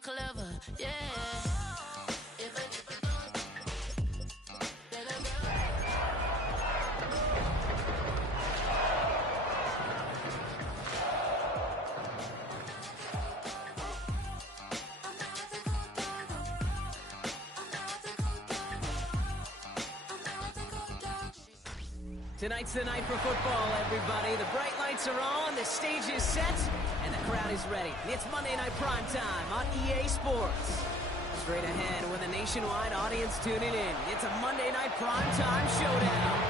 clever, yeah. Tonight's the night for football, everybody. The bright lights are on, the stage is set, and the crowd is ready. It's Monday Night Prime Time on EA Sports. Straight ahead with a nationwide audience tuning in. It's a Monday Night Prime Time showdown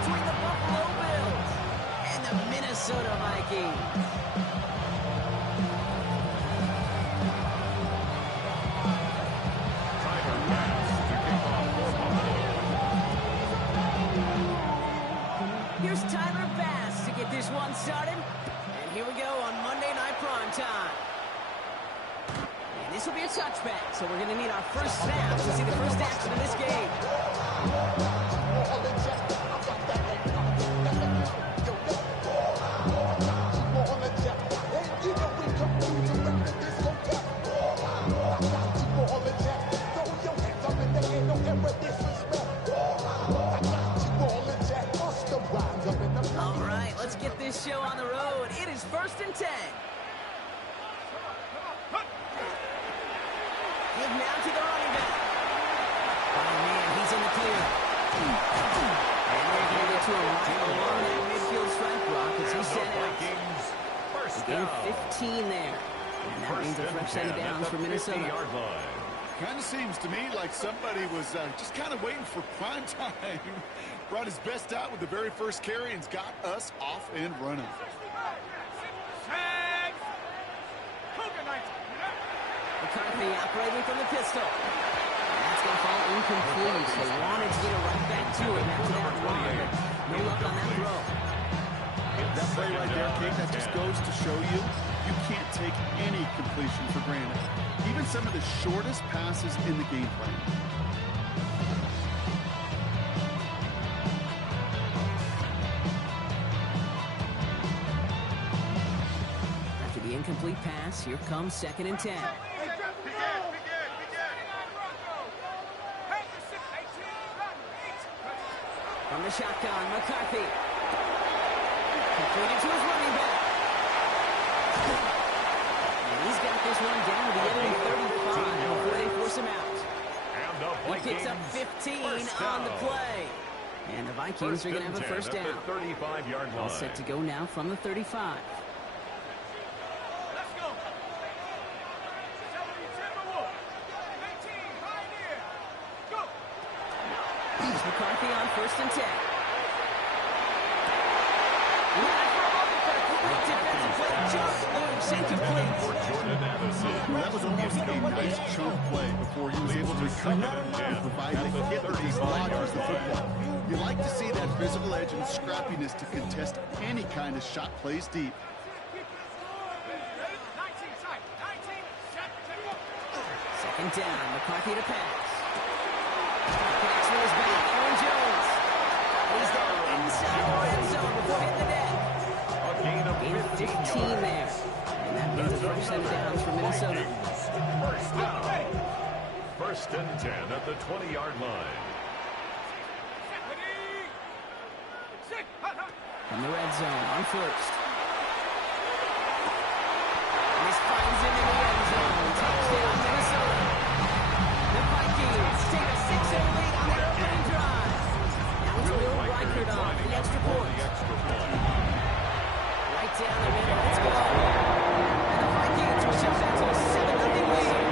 between the Buffalo Bills and the Minnesota Vikings. Here's Tyler Bass to get this one started. And here we go on Monday Night Prime Time. And this will be a touchback, so we're going to need our first snap to see the first action of this game. All right, let's get this show on the road. It is 1st and 10. Give now to the running back. Oh, man, he's in the clear. And they're going to get to him right along that midfield strike block as he set out. Gain 15 there. And that means a fresh set of downs for Minnesota. Kind of seems to me like somebody was just kind of waiting for prime time. Brought his best out with the very first carry and's got us off and running. McCarthy operating from the pistol. That's going to fall incomplete. They wanted to get it right back to him after that run. No luck on that throw. That play right there, Kate, that just goes to show you can't take any completion for granted. Even some of the shortest passes in the game plan. After the incomplete pass, here comes 2nd and 10. From the shotgun, McCarthy. Completed to his running back. And he's got this one down to the enemy 35 before they force him out. He picks up 15 on the play. And the Vikings are going to have a first down. 35-yard line. All set to go now from the 35. McCarthy on 1st and 10. That was almost a nice chunk play before he was able to recover and provide the hit that these blockers the football. You like to see that physical edge and scrappiness to contest any kind of shot plays deep. 2nd down, McCarthy to pass. Connects with his back, Aaron Jones. He's got inside the red zone before hitting the net. Gain of 15 there. And that means a fresh set of downs for Minnesota. First down. 1st and 10 at the 20-yard line. From the red zone on 1st. And this finds him in the red zone. Touchdown, Minnesota. The Vikings take a 6-0 lead on their opening drive. Now it's Will Reichert on the extra point. Right down the middle. Let's go. And the Vikings will jump back to a 7-0 lead.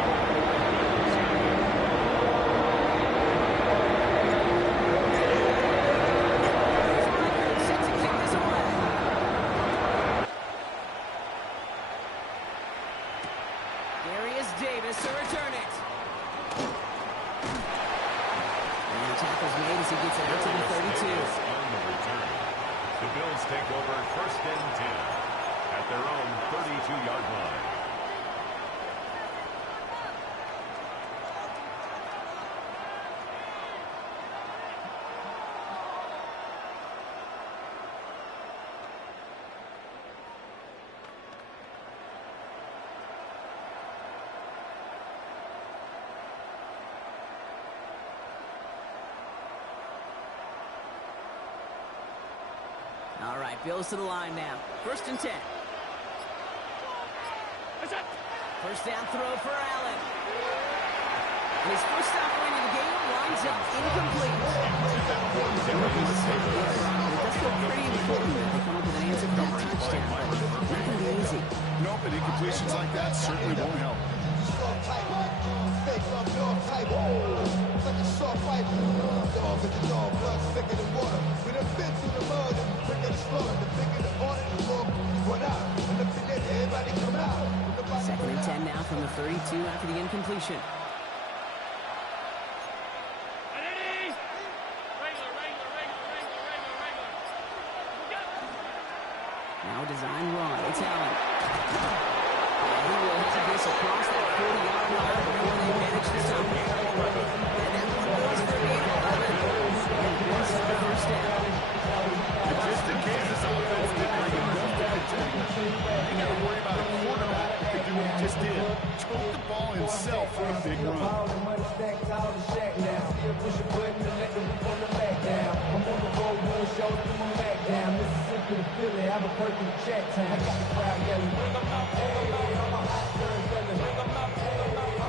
Davis to return it. And the tackle's made as he gets it out to the 32. On the return. The Bills take over 1st and 10 at their own 32-yard line. Bills to the line now. 1st and 10. First down throw for Allen. And his first stop win of the game winds up incomplete. It does feel pretty important that they come up with an answer for that touchdown, but it's not going to be easy. Nope, and incompletions like that certainly won't help. Second and 10 now from the 32 after the incompletion. Now a design run. It's Allen. And he will hit this across that 40-yard line before they manage to stop it. And that one goes for a gain of 11. And brings up the first down. And just in case this offense didn't bring enough to contend, you got to worry about a quarterback that can do what he just did. Choke the ball himself for a big run.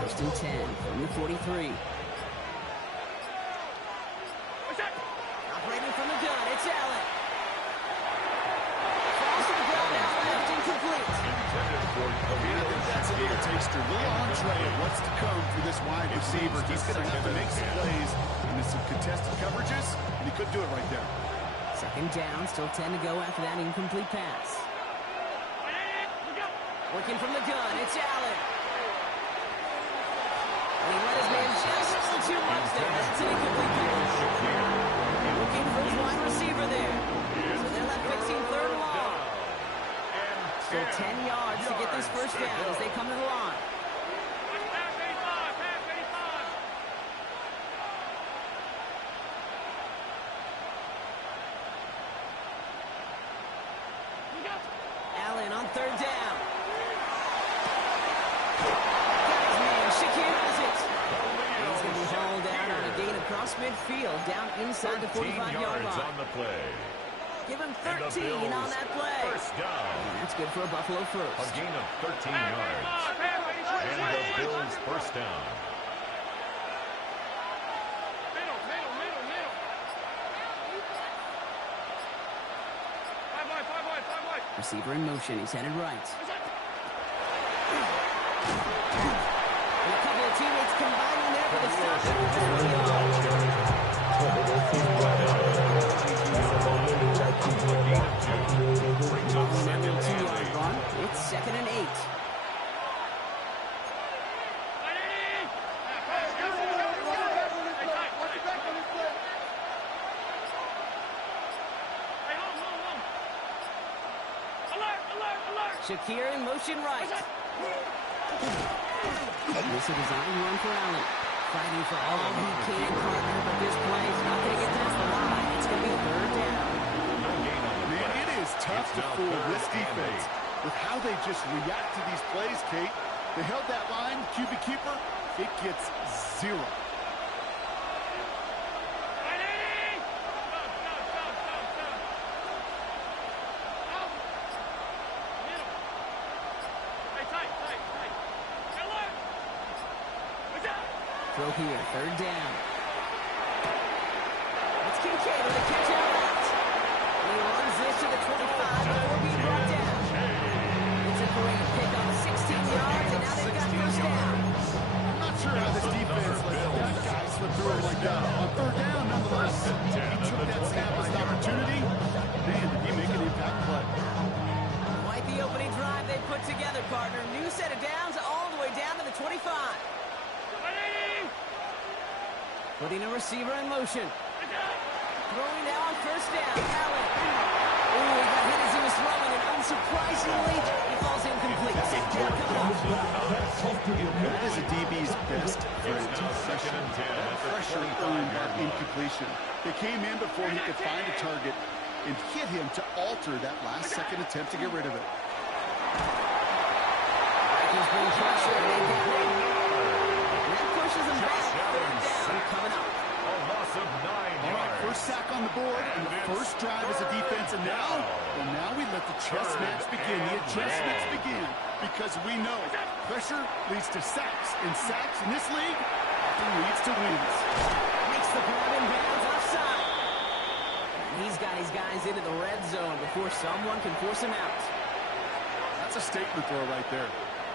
First and 10 from the 43. Operating from the gun, it's Allen. Falls to the ground, now left incomplete. That's a little taster, a little entree of what's to come for this wide receiver. He's going to have to make some plays into some contested coverages, and he could do it right there. Second down, still 10 to go after that incomplete pass. Working from the gun, it's Allen. And he let his man just a little too much there. That's an incomplete pass. Looking for his wide receiver there. So they're left fixing 3rd and long. Still 10 yards to get this first down as they come to the line. Allen on 3rd down. Got his man, Shakir has it. He's going to be hauled out on a gain across midfield, down inside the 45-yard line. On the play. Give him 13 on that play. First down. And that's good for a Buffalo A first. gain of 13 yards. And the Bills first down. Receiver in motion. He's headed right. And a couple of teammates combining there for the stop. Following that little 2-yard run, it's 2nd and 8. Shakir in motion right. This is a design run for Allen. Fighting for all he can, partner, but this play is not going to get past the line. It's going to be 3rd down. Man, it is tough to fool this defense with how they just react to these plays, Kate. They held that line, QB keeper, it gets 0. Throw here, 3rd down. It's Kincaid with a catch out left. And he runs this to the 25 before being brought down. It's a great pick on 16 yards, and now they've got first down. I'm not sure how this defense let that guy slip through him like that. On 3rd down, nonetheless, he took that snap as an opportunity. Man, did he make an impact play. Quite the opening drive they put together, partner. New set of downs all the way down to the 25. Putting a receiver in motion. Throwing now on 1st down. Allen. Ooh, he got hit as he was throwing, and unsurprisingly, he falls incomplete. Second down coming up. That is a DB's best friend. Pressure earned that incompletion. They came in before he could find a target and hit him to alter that last-second attempt to get rid of it. Vikings bring pressure, and they get it. And that pushes him back. 3rd down coming up. A loss of 9 yards. first sack on the board and the first drive as a defense. And now we let the chess match begin. The adjustments begin. Because we know pressure leads to sacks. And sacks in this league often leads to wins. Makes the grab in bounds offside. He's got his guys into the red zone before someone can force him out. That's a statement throw right there.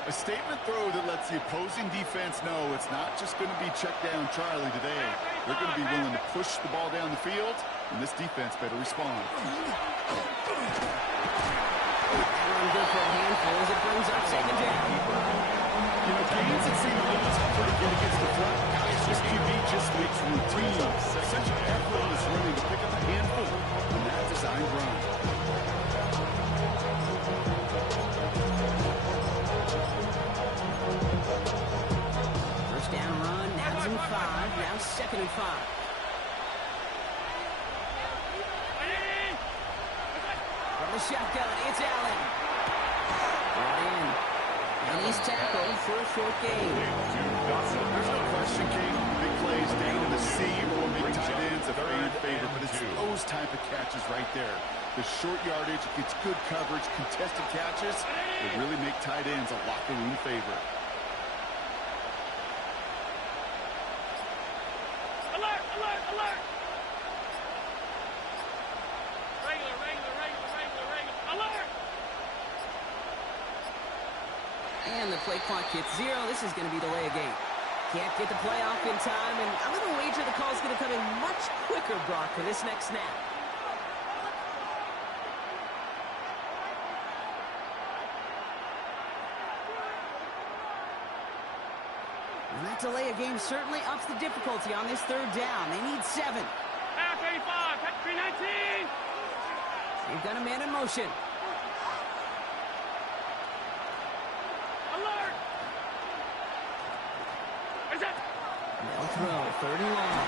A statement throw that lets the opposing defense know it's not just going to be check down Charlie today. They're going to be willing to push the ball down the field, and this defense better respond. Run good for a handful as it brings up second down. You know, games that seem a little tougher to get against the front, guys, this QB just makes routine. Such an effortless running to pick up a handful on that designed run. First down run, now in 5, now second and 5. From the shotgun, it's Allen. Brought in. And he's tackled for a short gain. There's no question, King. Big plays down in the seam or big tight ends a fan favorite, but it's those type of catches right there. The short yardage, gets good coverage, contested catches, they really make tight ends a locker room favorite. Alert, alert, alert! Regular, alert! And the play clock hits 0. This is going to be delay a game. Can't get the play off in time, and I'm going to wager the call is going to come in much quicker, Brock, for this next snap. And that delay a game certainly ups the difficulty on this third down. They need 7. Pass 35, pass 319! They've got a man in motion. Alert! Is it? They'll throw, 3rd and long.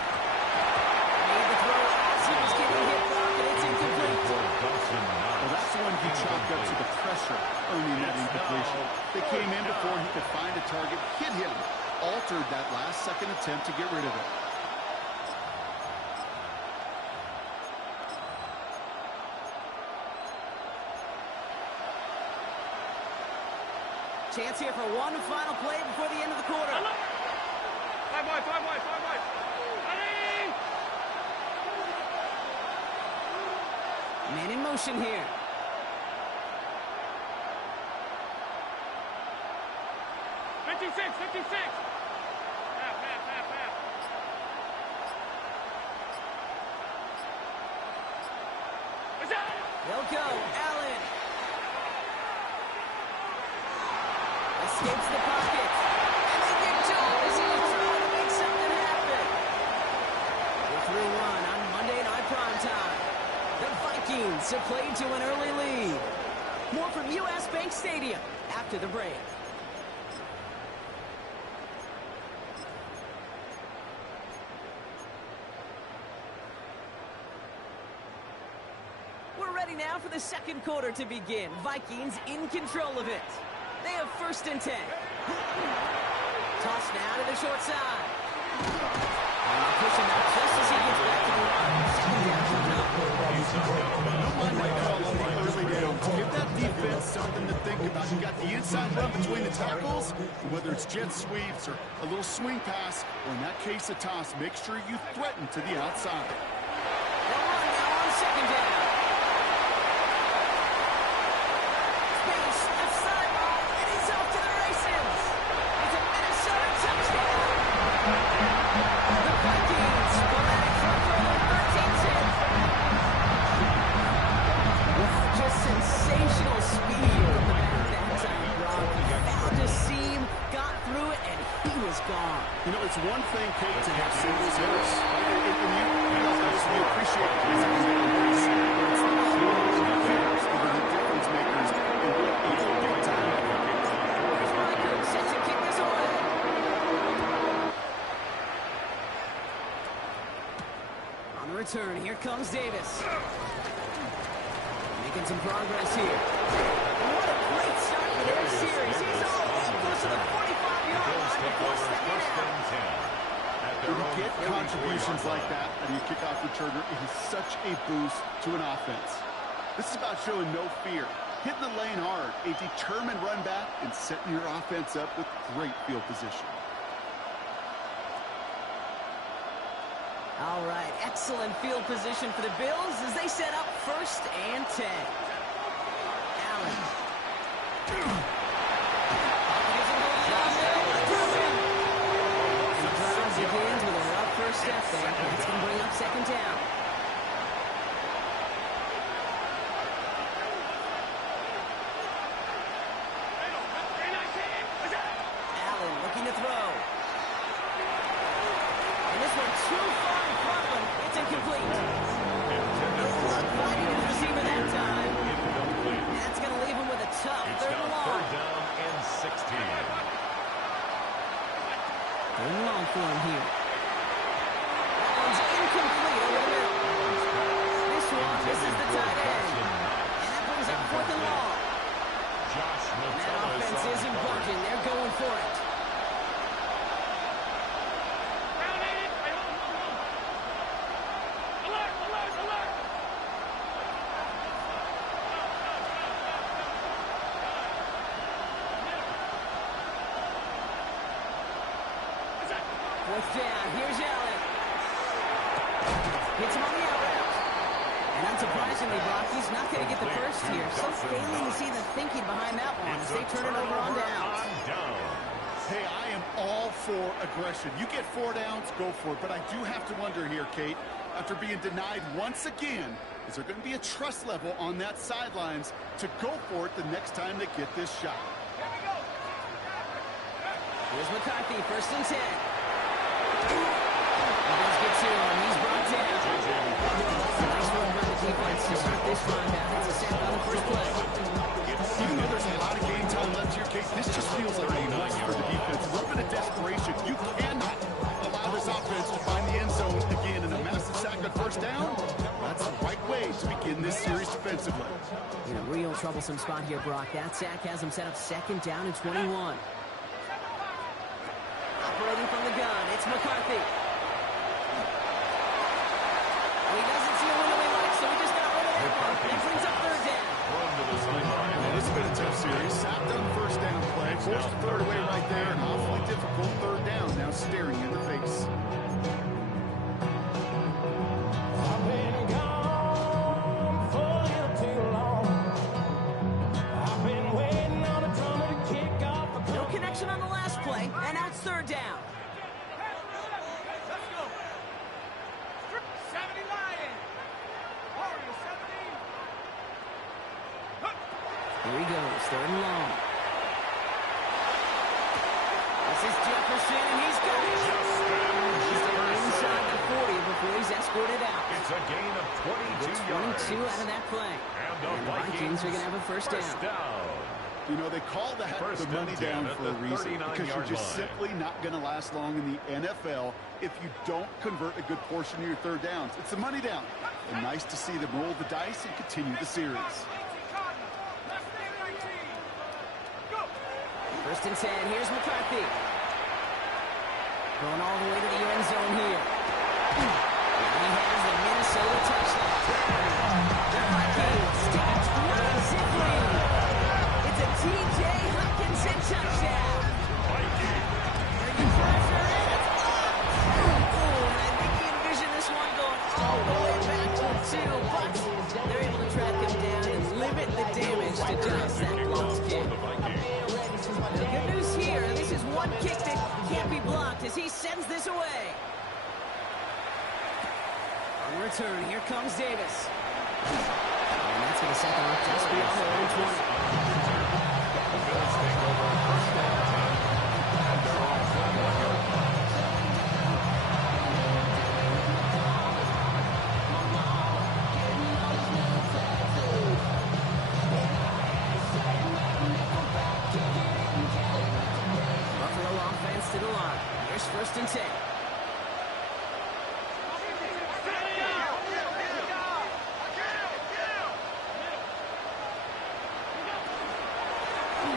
Made the throw as he was getting hit, Brock, and it's incomplete. Well, that's the one he chalked up to the pressure, earning that incompletion. They came in before he could find a target, hit him, altered that last-second attempt to get rid of it. Chance here for one final play before the end of the quarter. Five boys. Ready! Man in motion here. Fifty-six. Pass. Is that? They'll go. Allen. Escapes the pocket. And they get to him as he was trying to make something happen. We're 3-1 on Monday Night Primetime. The Vikings have played to an early lead. More from U.S. Bank Stadium after the break. We're ready now for the second quarter to begin. Vikings in control of it. They have 1st and 10. Toss now to the short side. And they push him out just as he gets back to the line. Second down coming up. Don't mind that call on the early downs. Give that defense something to think about. You got the inside run between the tackles, whether it's jet sweeps or a little swing pass, or in that case a toss, make sure you threaten to the outside. They'll run now on second down. Space, left sideline, and he's off to the races. It's a Minnesota touchdown. The Vikings pull out in front for a 13-10. Wow, just sensational speed from the back that time, Brock. Found a seam, got through it, and he was gone. You know, it's one thing, Kate, to have singles hitters. We appreciate the physical hitters, but it's the close hitters that are the difference makers in big time. Set to kick this away. On the return, here comes Davis. Making some progress here. What a great start for their series. He's all close to the 45-yard line before stepping out. When you get contributions like that out of your kickoff punt returner is such a boost to an offense. This is about showing no fear, hitting the lane hard, a determined run back, and setting your offense up with great field position. All right, excellent field position for the Bills as they set up 1st and 10. Allen. And the drive begins with a rough first step there. It's going to bring up 2nd down. Allen looking to throw. And this one too far in front of him. It's incomplete. Finding his receiver that time. And that's going to leave him with a tough It's 3rd now and long. 3rd down and 16. 3rd and long for him here. That one's incomplete over the middle. This one misses the tight end. And that brings up 4th and long. Josh And that Metellus offense on isn't cover. budging. They're going for it. Alert, alert, alert! Fourth down. Here's Allen. Hits him on the out route. And unsurprisingly, Brock, he's not going to get the first here. So failing to see the thinking behind that one as they turn it over on downs. Hey, I am all for aggression. You get 4 downs, go for it. But I do have to wonder here, Kate, after being denied once again, is there going to be a trust level on that sidelines to go for it the next time they get this shot? Here's McCarthy, 1st and 10. Let's get to him. He's brought down. Nice work by the defense to start this drive out. It's a sack on the first play. Even though there's a lot of game time left here, Kate, this just feels like a loss for the defense. A little bit of desperation. You cannot allow this offense to find the end zone again. And a massive sack on 1st down, that's the right way to begin this series defensively. In a real troublesome spot here, Brock. That sack has him set up 2nd down and 21. Operating from the gun, it's McCarthy. And he doesn't see a window he likes, so he just got rid of that one. He brings up 3rd down. This has been a tough series. Sacked on 1st down play. Forced the 3rd away right there. An awfully difficult 3rd down now staring in the face. I've been gone for a little too long. I've been waiting on a drummer to kick off a No connection on the last play, and now it's 3rd down. Let's go! 70 Lion! Warrior 70! Here he goes, 3rd and long. This is Jefferson, and he's got it. He's down inside the 40 before he's escorted out. It's a gain of 22 yards. 22 out of that play. And the And the Vikings are going to have a first down. You know, they call that First the money and 10 down at for the a reason, because you're 39-yard just line. simply not going to last long in the NFL if you don't convert a good portion of your 3rd downs. It's the money down. And nice to see them roll the dice and continue the series. First and 10, here's McCarthy. Going all the way to the end zone here. And he has the Minnesota touchdown. The Vikings take a 20-zip lead. It's a T.J. Hockenson touchdown. Bringing pressure in. Oh, and I think you envision this one going all the way back to 2, but they're able to track him down and limit the damage to just that blocked kick. The good news here, this is one kick that can't be blocked as he sends this away. On return, here comes Davis. And that's going to set them up just beyond the own 20. The Bills take over 1st and 10 at their own 21-yard line. Buffalo offense to the line. Here's 1st and 10.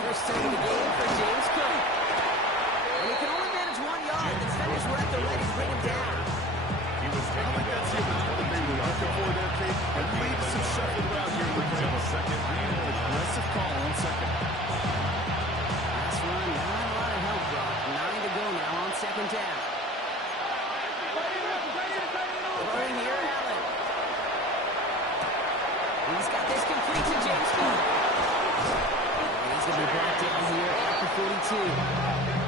First turn of the game for James Cook. And he can only manage 1 yard. The defenders were at the ready to bring him down. He was I taking think that's the amount that they were looking for there, Kate. And lead to some shuffling around here in the play. second read. Aggressive call on second. Last run, not a lot of help, Brock. 9 to go now on second down. Throwing here, Allen. He's got this complete to James Cook. He's going to be brought down here at the 42.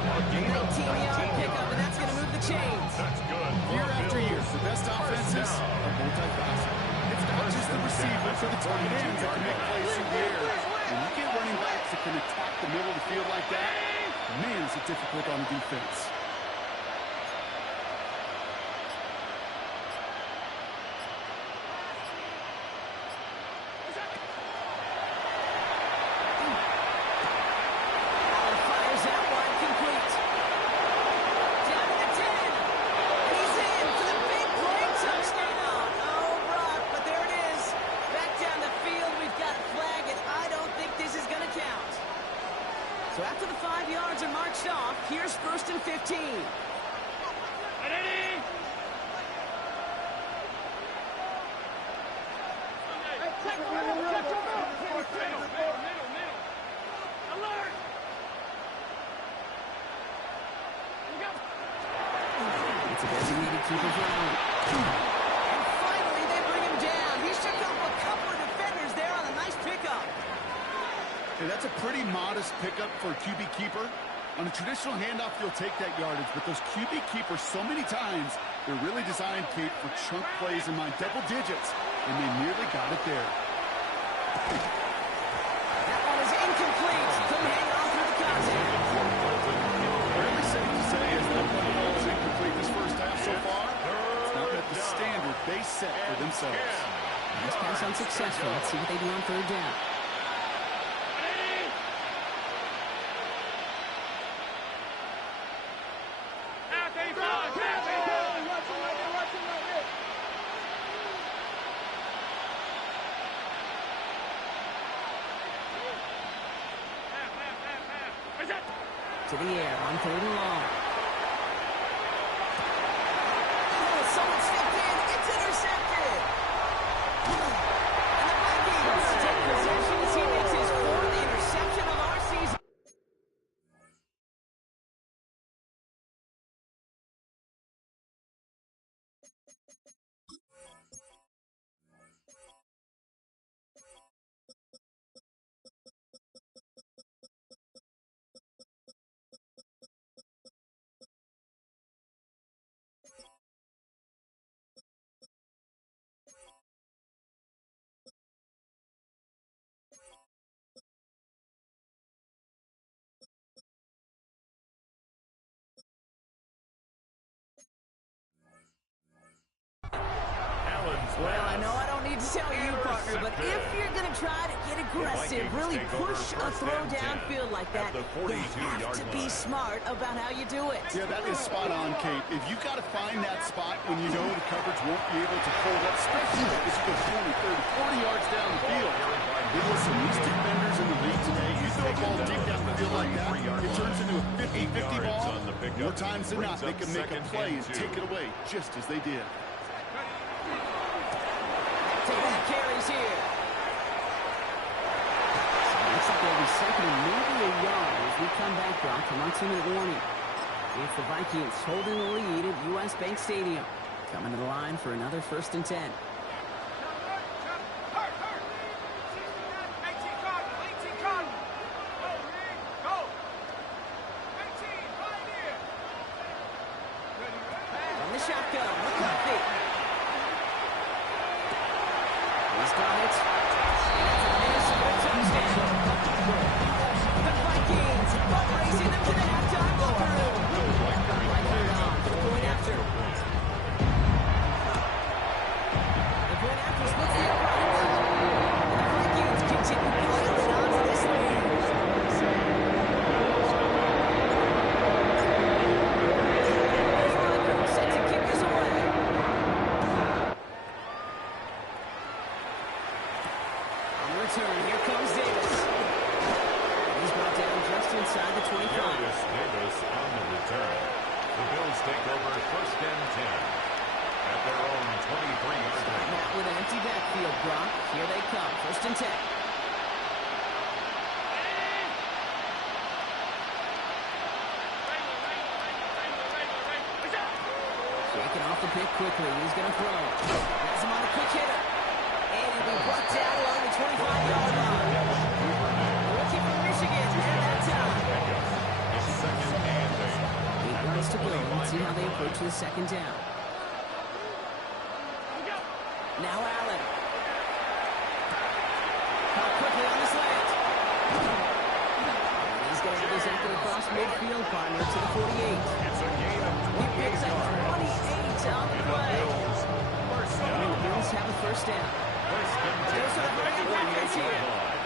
A 19-yard pickup, and that's going to move the chains. That's good. Year after year, the best offenses are multifaceted. It's not just the receivers or the tight ends that can make plays through the air. When you get running backs that can attack the middle of the field like that, man, is it difficult on the defense. Allen fires out wide, complete. Down to the 10. And he's in for the big play touchdown. Oh, Brock, but there it is. Back down the field, we've got a flag, and I don't think this is going to count. So after the 5 yards are marched off, here's 1st and 15. It's a designated keeper for Allen. And finally, they bring him down. He shook off a couple of defenders there on a nice pickup. Hey, that's a pretty modest pickup for a QB keeper. On a traditional handoff, you'll take that yardage, but those QB keepers, so many times, they're really designed, Kate, for chunk plays in my double digits, and they nearly got it there. That one is incomplete. Couldn't hang on through the contact. Fairly safe to say, as that play ball is incomplete this first half so far, it's not met the standard they set for themselves. This pass unsuccessful. Let's see what they do on 3rd down. To the air on 3rd and long. Oh, someone stepped in. It's intercepted. And the Vikings take possession as he makes his 4th interception of our season. Well, I know I don't need to tell you, partner, but if you're going to try to get aggressive, really push a throw downfield like that, you have to be smart about how you do it. Yeah, that is spot on, Kate. If you've got to find that spot when you know the coverage won't be able to hold up, especially as you go 20, 30, 40 yards down the field. Hey, listen, these defenders in the league today, you throw a ball deep down the field like that, it turns into a 50-50 ball. More times than not, they can make a play and take it away, just as they did. Carries here. So looks like they'll be second and maybe a yard as we come back, Brock, from our 2-minute warning. It's the Vikings holding the lead at U.S. Bank Stadium. Coming to the line for another 1st and 10. From the shotgun, McCarthy. He's got it. And it's a Minnesota touchdown. The Vikings fundraising them to the halftime locker room. Right here on for the point after. Taking off the pick quickly. He's going to throw. Has him on the quick hitter. And he'll be brought down along the 25-yard line. Rookie from Michigan. And that time. It's second and 8. 8 yards to go. Let's see how they approach the second down. Now Allen. Caught quickly on the slant. And he's going to have this anchor across midfield, partner to the 48. It's a gain of He picks 28 up yards. 28 on the And the play. Bills, first And the down. Bills have a first down. First and 10 Goes to the at right the defense 48 here. yard line.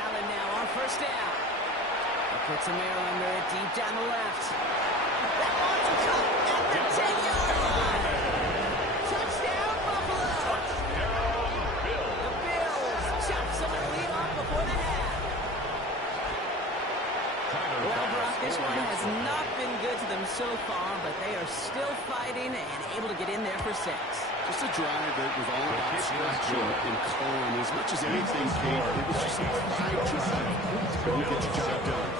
Allen now on first down. Puts a Marylander deep down the left. That one's a cut at the 10-yard line. Touchdown, Buffalo. Touchdown, Bills. The Bills chop some of the lead off before the half. Tyler Well, Bass Brock, this one going has for it. not been good to them so far, but they are still fighting and able to get in there for 6. Just a drive that was all about kick is scratching good. and clawing. As much as anything, Kate, it was just a pride drive. Go get your job done.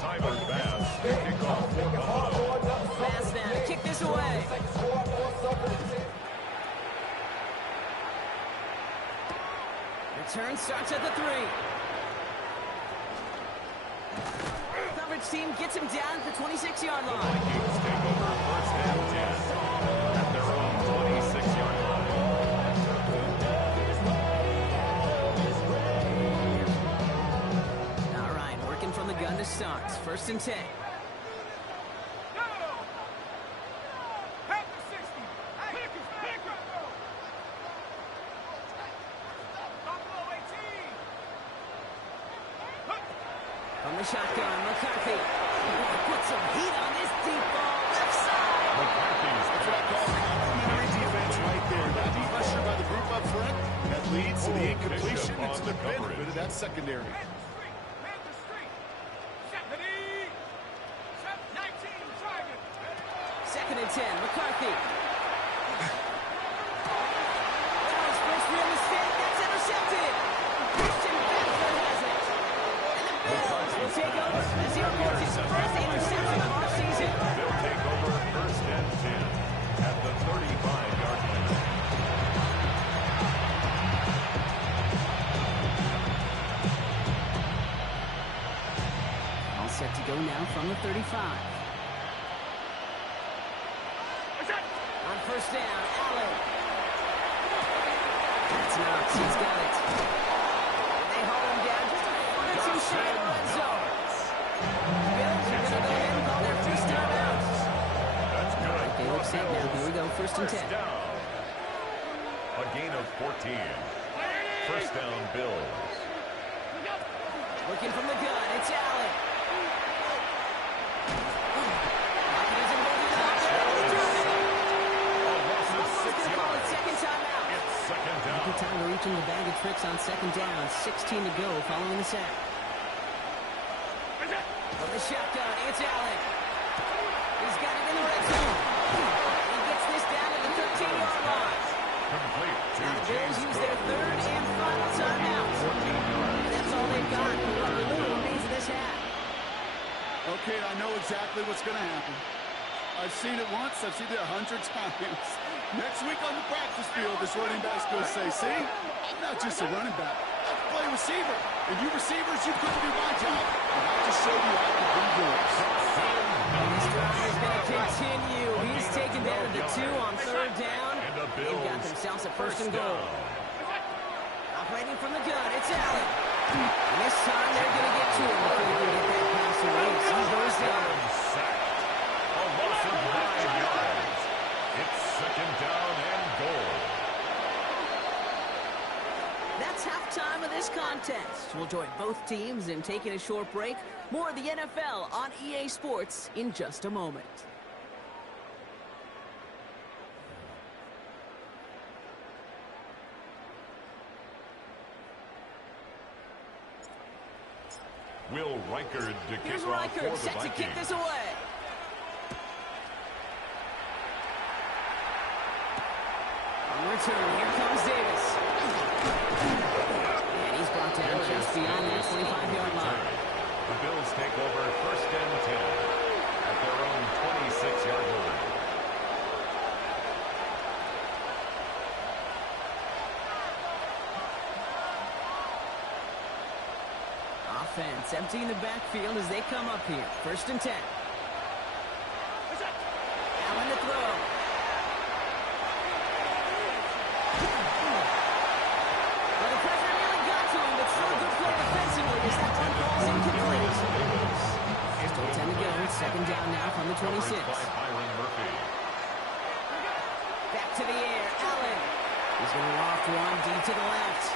Tyler Bass, the kickoff for Buffalo. Fast now to kick this away. Return starts at the 3. Coverage team gets him down at the 26-yard line. Vikings take over first and 10 at their own 26-yard line. All right, working from the gun to start. First and 10. Go! Half the 60. Pick him. Buffalo 18. From the shotgun, McCarthy. Put some heat on this deep ball. Left side. McCarthy's That's what I call complimentary defense right there. That pressure by the group up front, that leads to the incompletion. Bishop It's on the the coverage. benefit of that secondary. Panther Street. Stephanie. 19 driving. Second and 10, McCarthy. That was first real mistake. That's intercepted. Christian Benford has it. And the Bills will take over as he records his first interception of our season. They'll take over first and 10 at the 35-yard line. All set to go now from the 35. On first down, Allen. That's Knox. He's got it. They haul him down just a foot or two shy of the red zone. Bills are going to go ahead and call their first timeout. That's good. They look set now. Here we go. First and 10. First down. A gain of 14. First down, Bills. Looking from the gun. It's Allen. Pocket isn't holding it up. They're able to drop it. A loss of Buffalo's 6 going to call it yards. second timeout. It's second Good down. time to reach into the bag of tricks on second down. 16 to go following the sack. From the shotgun, it's Allen. He's got it in the red zone. He gets this down to the 13-yard line. Complete to Now the Bills James use their Cook. third and final timeout. 14 yards. And that's all they've got for what little remains of this half. Okay, I know exactly what's going to happen. I've seen it once. I've seen it 100 times. Next week on the practice field, this running back's going to say, see, I'm not just a running back. I can play receiver. And you receivers, you couldn't do my job. And I just showed you I could do yours. This drive is going to continue. He's taken down to the 2 on third down. And the They've got Bills themselves a first and goal. down. Operating from the gun, it's Allen. And this time they're going to get to him before they can get that pass away. So he goes down. Sacked. A loss of 9 yards. It's second down and goal. That's halftime of this contest. We'll join both teams in taking a short break. More of the NFL on EA Sports in just a moment. Will Reichard to Here's kick off for Reichard the set to kick Vikings. this away. On return, here comes Davis. beyond that 25-yard line. The Bills take over first and 10 at their own 26-yard line. Offense emptying the backfield as they come up here. First and 10. Allen to throw. Well, the pressure nearly got to him, but still a good play defensively as that one falls incomplete. Still 10 to go. Second down now from the 26. Byron Murphy. Back to the air. Allen. He's going to loft one deep to the left.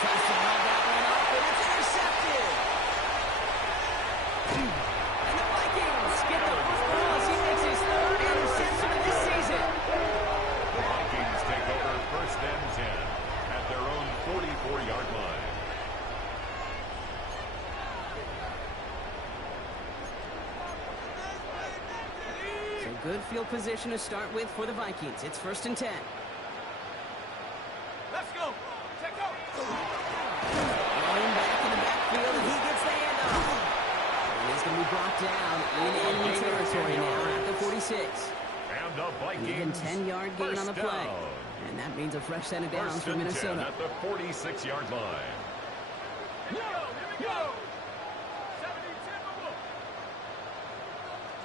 Tries to run that one up, and it's intercepted. And the Vikings get the football as he makes his third interception of this season. The Vikings take over first and 10 at their own 44-yard line. So good field position to start with for the Vikings. It's first and 10. Let's go. Take over. Going back in the backfield, and he gets the handoff. And he's going to be brought down in enemy territory now at the 46. And the Vikings Even 10-yard gain on the play. down. And that means a fresh set of downs First for and 10 Minnesota. at the 46-yard line. Here we go. 70-10 move.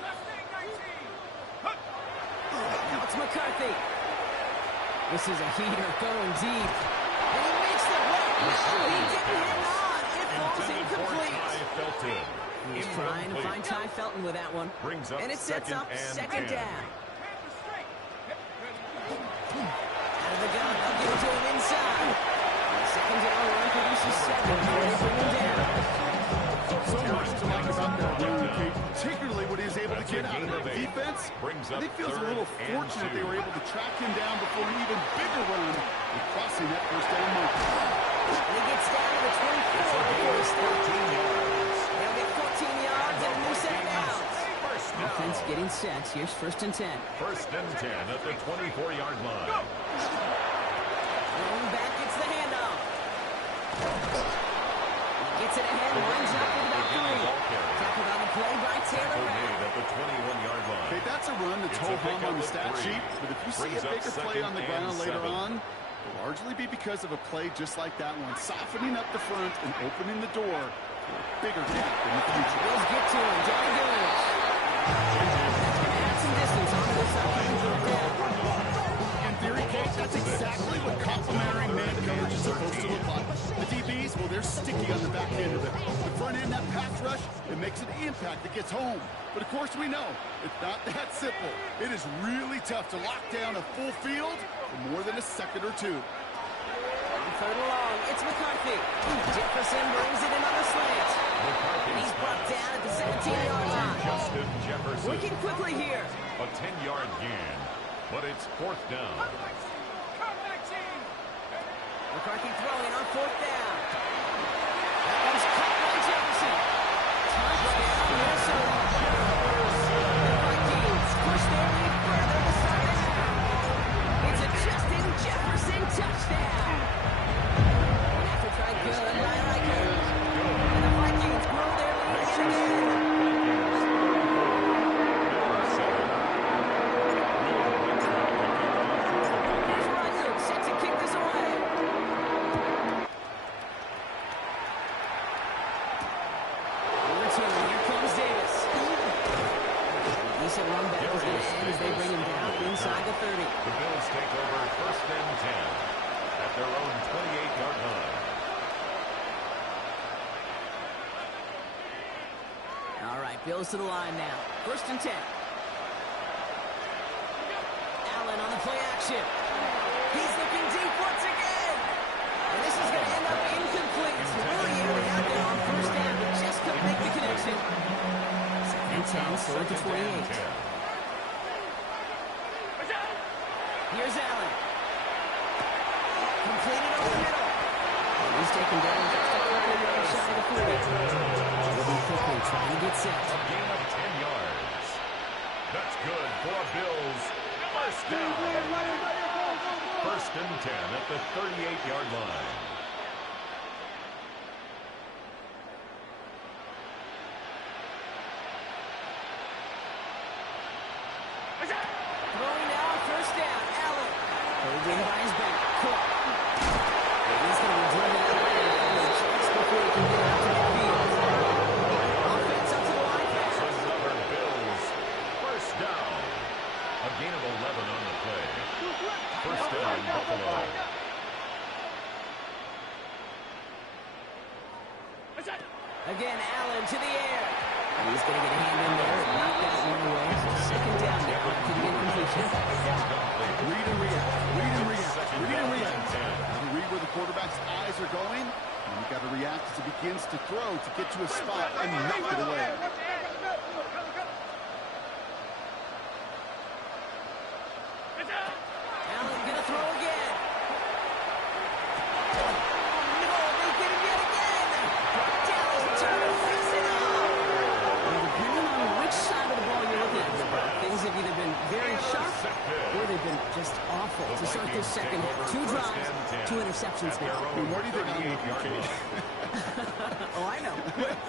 Left wing 19. Now it's McCarthy. This is a heater going deep. And he makes the play. He didn't hang on. It falls Intended for incomplete. Ty Felton. He was trying to find Ty Felton with that one. Brings up And it sets second up and second 10. down. Panther straight. Out of the gun. They'll give it to him inside. Second down run produces 7 before they bring him down. So much to like about that run, Kate, particularly what he was able to get out of the defense. I think feels a little fortunate they were able to track him down before an even bigger run and crossing that first down mark. And he gets down to the 24 before he stops. 14 yards. They'll get 14 yards and a new set of downs. First down. Offense getting set. Here's first and 10. First and 10 at the 24-yard line. Rolling back, gets the handoff. He gets it ahead, lines up with about 3. Tackled on the play by Taylor Tackle Rapp. made at the 21-yard line. Okay, that's a run that's It's a ho-hum on the pickup stat of 3. sheet, but if you see Brings a up bigger play second on the and ground later 7. on, it'll largely be because of a play just like that one, softening up the front and opening the door for a bigger gap in the future. Bills get to him. Johnny Goodrich. That's going to add some distance onto this upcoming third down. In theory, Kate, that's exactly what complementary man coverage is supposed to look like. The DBs, well, they're sticky on the back end of it. The front end, that pass rush, it makes an impact that gets home. But of course we know, it's not that simple. It is really tough to lock down a full field for more than a second or two. On third and long, it's McCarthy. Jefferson brings it in on the slant. He's brought down at the 17-yard line. Justin Jefferson. Working quickly here. A 10-yard gain, but it's fourth down. Come 19. McCarthy throwing on fourth down. That one's caught by Jefferson. Touchdown, Minnesota. The Vikings push their lead further to start this half. It's a Justin Jefferson touchdown. And after tried good by Rikers. And the Vikings grow their lead again. Here's Rikers set to kick this away. Return, here comes Davis. Decent run back is going to end as they bring him down inside the 30. The Bills take over first and 10 at their own 28-yard line. All right, Bills to the line now. First and 10. Allen on the play action. He's looking deep once again. And this is going to end up incomplete. Really airing out there on first down, but just couldn't make the connection. Second and 10, forward to 28. Here's Allen. Completed over the middle. And he's taken down just a couple yards shy of the 40. Moving quickly, trying to get set. A gain of 10 yards. That's good for a Bills first down. First and 10 at the 38-yard line. Pulled in by his back. Caught. And he's going to be driven out of bounds just before he can get out to midfield. Offense up to the line. Another Bills first down. A gain of 11 on the play. First down, Buffalo. Again, Allen to the air. And he's going to get a hand in there and knock that one away. So second down now to the incompletion. Read and react. Read and react. Read and react. Got to read where the quarterback's eyes are going, and you got to react as he begins to throw to get to a spot and knock it away. Allen going to throw again. Oh, no, they get him yet again. Dallas Turner picks it up. Well, depending on which side of the ball you're looking at, things have either been very sharp or they've been just awful to start this second half. 2 drives, 2 interceptions now. And what do you think I'm looking, Kate? Oh, I know.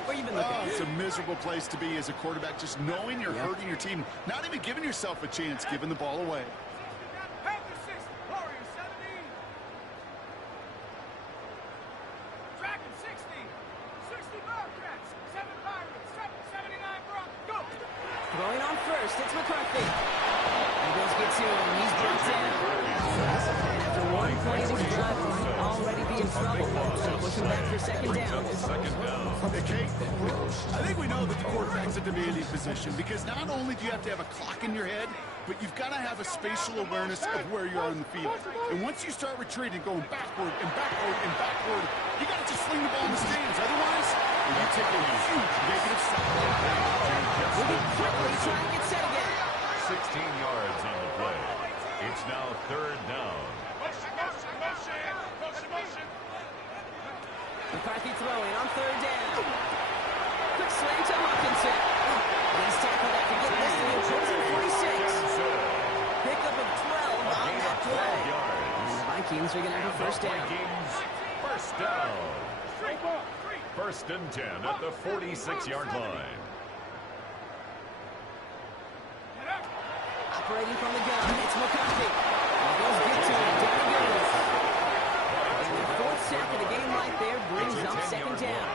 Where you been looking? Oh, it's a miserable place to be as a quarterback, just knowing you're hurting your team, not even giving yourself a chance, giving the ball away. Panthers 60, Warriors 70. Dragons 60. 60 Bearcats. 7 Pirates. 79 Broncos. Go! Throwing on first, it's McCarthy. Eagles get to him. He's brought down. And after 1 play, this drive might already be in trouble. So pushing back for second down. Hey, Kate, I think we know that the quarterback's a demanding position because not only do you have to have a clock in your head, but you've got to have a spatial awareness of where you are in the field. And once you start retreating, going backward and backward and backward, you got to just sling the ball in the stands. Otherwise, you take a huge negative step. We'll be quickly trying to get set again. 16 yards on the play. It's now third down. McCarthy throwing on third down. Quick slant to Hawkinson. He's tackled after getting this to the opposing 46. Pickup of 12 on that play. And the Vikings are going to have a first down. Vikings, first down. First and 10 at the 46-yard line. Operating from the gun, it's McCarthy. Eagles get to him. Down he goes. And the 4th sack of the game right there brings up second down.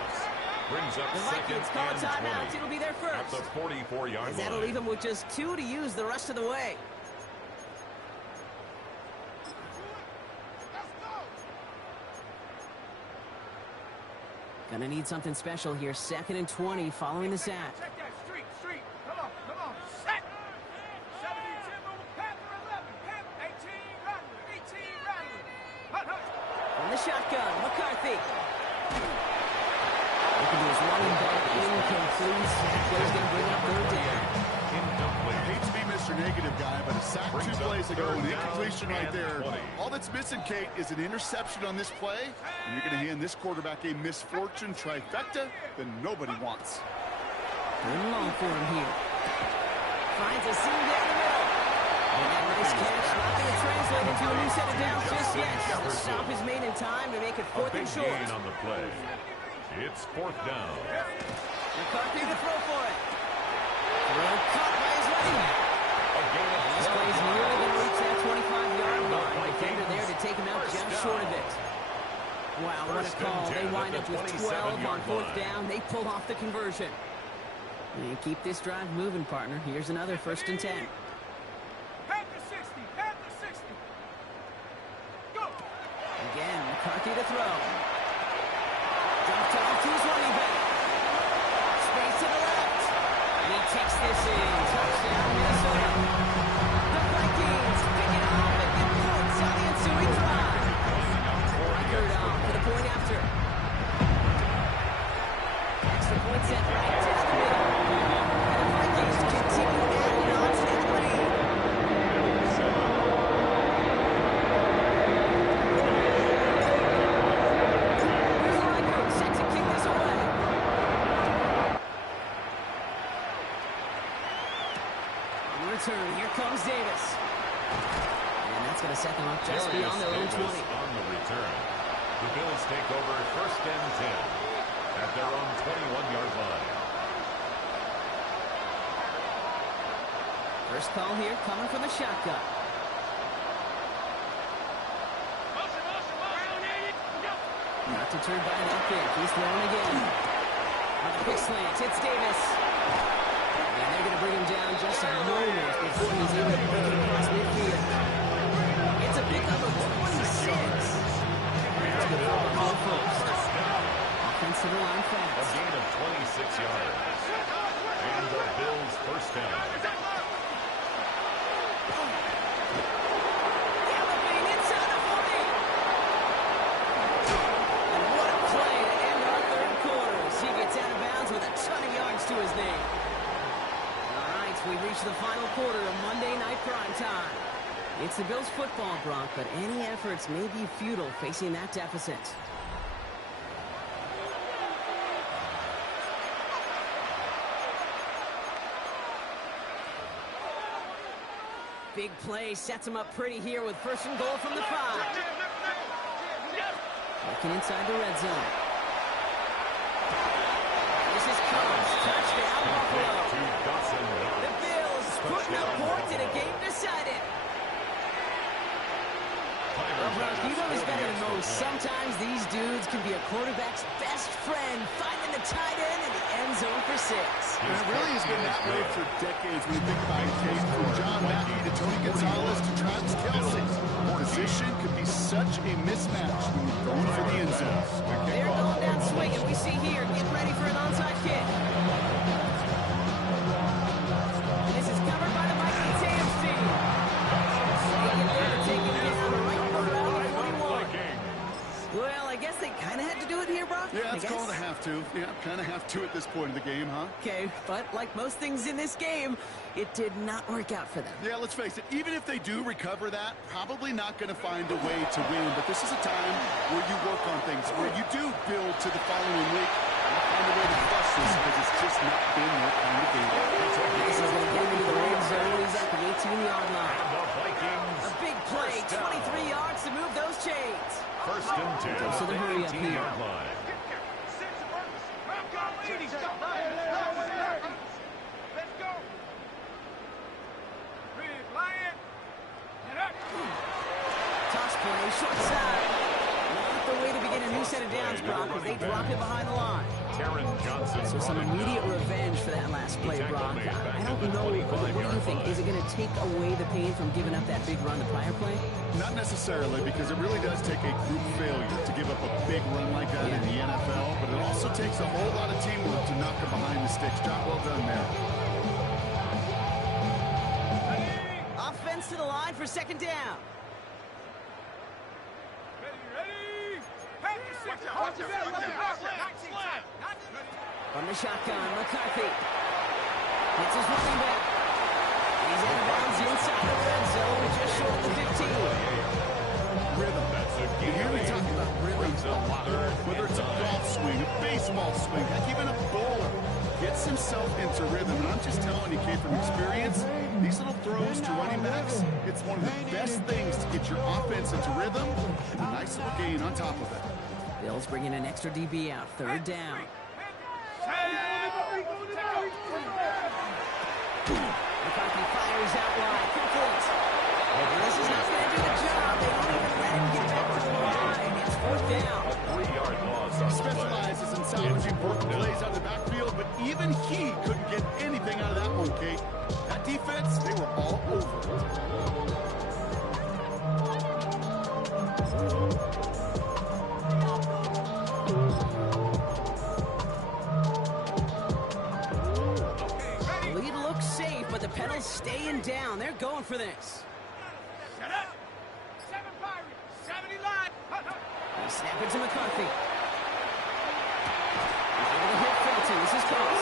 Brings up The Vikings call a timeout. It'll be their at the first. 44-yard As that'll line. leave them with just 2 to use the rest of the way. Gonna need something special here. 2nd and 20 following the sack. Check that street. Come on. Set. 70 Timber, Panther 11. Panther 18 Rattler. 18 Rattler. Hut. From the shotgun, McCarthy. Looking to his running back, incomplete. Player's gonna bring up third down. Incomplete. Hate to be Mr. Negative guy, but a sack Brings 2 up plays ago, third an down incompletion right and there. 20. All that's missing, Kate, is an interception on this play, and you're going to hand this quarterback a misfortune trifecta that nobody wants. Third and long for him here. Finds a seam down the middle. And that nice catch not going to translate into a new set of downs just yet. The stop is made in time to make it A 4th big and short. gain on the play. It's 4th down. McCarthy to throw for it. Throw caught by his running back. A gain of This 12 play's nearly going to reach that 25-yard line. Vikings. Defender there to take him out First just down. short of it. Wow, what a First and call. 10 They wind at up the with 12 on 27-yard 4th line. down. They pull off the conversion. And keep this drive moving, partner. Here's another 1st and 10. Panther 60. Panther 60. Go! Again, McCarthy to throw. Dropped off to his running back. Space to the left. And he takes this in. Touchdown, Minnesota. The Vikings pick it up and get points on the ensuing drive. Record on for the point after. Extra point set right down the middle. And the Vikings continue adding on to that lead. Here's Reichert set to kick this away. On the return, here comes Davis. And that's going to set them up just beyond their own 20. On the return. The Bills take over first and 10 at their own 21-yard line. First call here coming from the shotgun. Not deterred by that kick. He's throwing again. On the quick slant, it's Davis. And they're going to bring him down just a moment before he's able to break it across midfield. It's a pickup of 26. That's good for the ball first. Offensive line A fast. gain of 26 yards. And the Bills first down. Galloping inside the 40. And what a play to end our third quarter as he gets out of bounds with a ton of yards to his name. All right, we've reached the final quarter of Monday Night Prime Time. It's the Bills football, Brock, but any efforts may be futile facing that deficit. Big play sets him up pretty here with first and goal from the 5. Looking inside the red zone. This is Cubs. Touchdown, Buffalo. To Dawson. The Bills putting up points in a game decided. Well, Brock, you know this better than most. Sometimes these dudes can be a quarterback's best friend, finding the tight end in the end zone for 6. And it really has been that way for decades when you think about it, Kate. From John Mackey to Tony Gonzalez to Travis Kelce. Position could be such a mismatch when you're going for the end zone. They're going down swinging. We see here, getting ready for an onside kick. And this is covered by the Vikings Sam's team. Taking there to take it down right around the 41. Well, I guess they kind of had to do it here, Brock. Yeah, I it's guess. called a have to. Yeah, kind of have to at this point in the game, huh? Okay, but like most things in this game, it did not work out for them. Yeah, let's face it, even if they do recover that, probably not going to find a way to win. But this is a time where you work on things, where you do build to the following week and find a way to crush this because it's just not been that kind of game. This is going to get him into the red zone. He's at the 18-yard line. And the Vikings. A big play, 23 yards to move those chains. First and 10. So the hurry up here. 18-yard line. Let's go. Big Lion. Get up. Toss play, short side. Not the way to begin a new set of downs, Brock, as they drop it behind the line. Taron Johnson. So some brought him immediate down. revenge for that last play, Brock. I don't know. What do you think? Is it going to take away the pain from giving up that big run the prior play? Not necessarily, because it really does take a group failure to give up a big run like that in the NFL, but it also takes a whole lot of teamwork to knock it behind the sticks. Job well done there. Offense to the line for second down. Ready. Pass the 6. Watch it. From the shotgun, McCarthy. It's his running back. He's out of bounds inside the red zone, just short of the 15. Rhythm. That's a You gain hear of me 8. talking about rhythms a lot. Whether it's a golf swing, a baseball swing, heck, even a bowler gets himself into rhythm. And I'm just telling you, Kate, from experience, these little throws to running backs, it's one of the best things to get your offense into rhythm. A nice little gain on top of it. Bills bringing an extra DB out, third down. McCarthy fires out wide, complete. And this is not going to do the job. They don't even let him get back to the line. It's fourth down. A 3-yard loss on the play. Specializes in salvaging important plays out of the backfield, but even he couldn't get anything out of that one, Kate. That defense, they were all over it. The lead looks safe, but the pedals staying down. They're going for this. Shut up. 7 Pirates. 70 line. They snap it to McCarthy. He's able to hit Felton. This is close.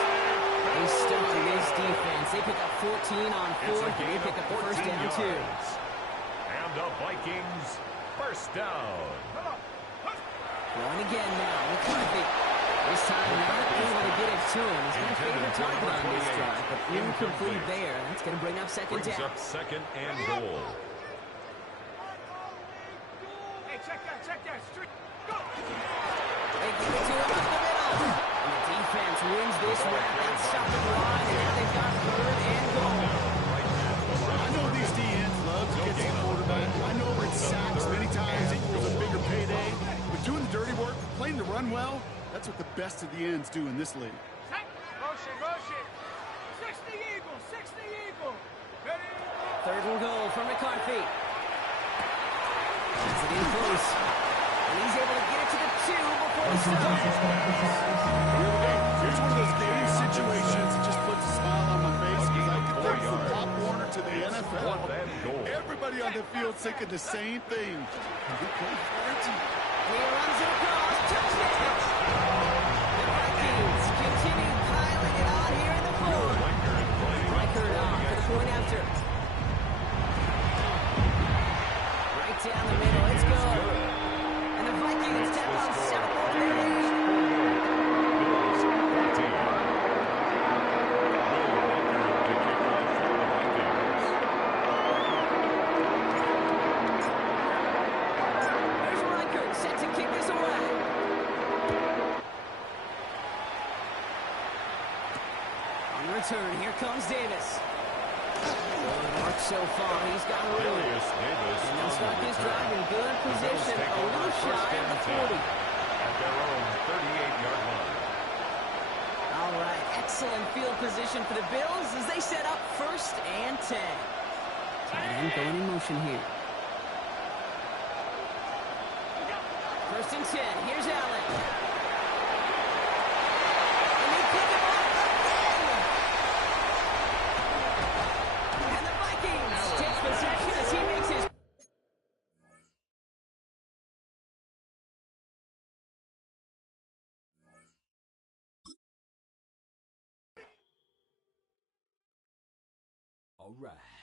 They stop this defense. They pick up 14 on It's a fourth, and they gain pick of up the first 14 down, too. yards. And the Vikings first down. Going again now, McCarthy. This time not able to get it to him. He's got a favorite target on this drive, but incomplete there. That's going to bring up second Brings down. up second and goal. Hey, check that. Street. Go. They give it to him up the middle. And the defense wins this rap. That's stopping the line, and now they've got third and goal. I know these DNs love to get some quarterback. I know it's sacks many times equals a bigger payday. But doing the dirty work, That's what the best of the ends do in this league. Set. Motion, motion. 60 Eagle, 60 Eagle. Ready? Third and goal for McCarthy. Has it in close. And he's able to get it to the 2 before the stop. Here's one of those game situations that just puts a smile on my face because I can think from Pop Warner to the NFL. Everybody on the field thinking the same thing. He runs it across. Touchdown! The Vikings continue piling it on here in the fourth. Reichert on for the point after. Right down the middle. It's good. And the Vikings tap on 7 more their lead. There's Reichert set to kick this away. On return, here comes Davis. Good mark so far. He's got room. And they'll start this drive in good position. A little shy of the 40. At their own 38-yard line. All right, excellent field position for the Bills as they set up 1st and 10. Tight end going in motion here. 1st and 10. Here's Allen. And they pick him off again. And the Vikings take possession as he makes his. All right.